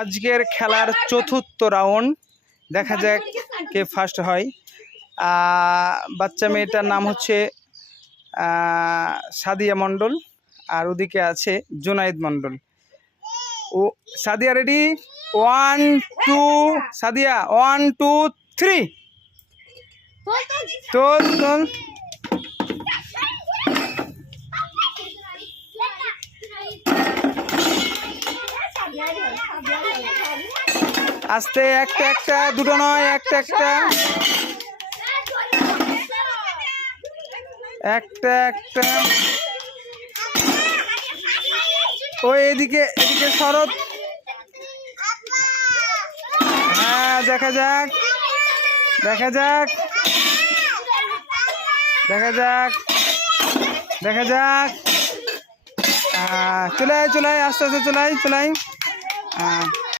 আজকের খেলার চতুর্থ রাউন্ড, দেখা যাক কে ফার্স্ট হয়। বাচ্চা মেয়েটার নাম হচ্ছে সাদিয়া মণ্ডল, আর ওদিকে আছে জুনাইদ মণ্ডল। ও সাদিয়া রেডি? 1 2 সাদিয়া 1 2 3। তোল তোল। আস্তে, একটা একটা, দুটো নয়, একটা একটা, একটা একটা। ওই এদিকে এদিকে শরৎ। হ্যাঁ, দেখা যাক দেখা যাক দেখা যাক দেখা যাক। চলে আয় চলে আয়, আস্তে আস্তে চলে আয় চলে আয়।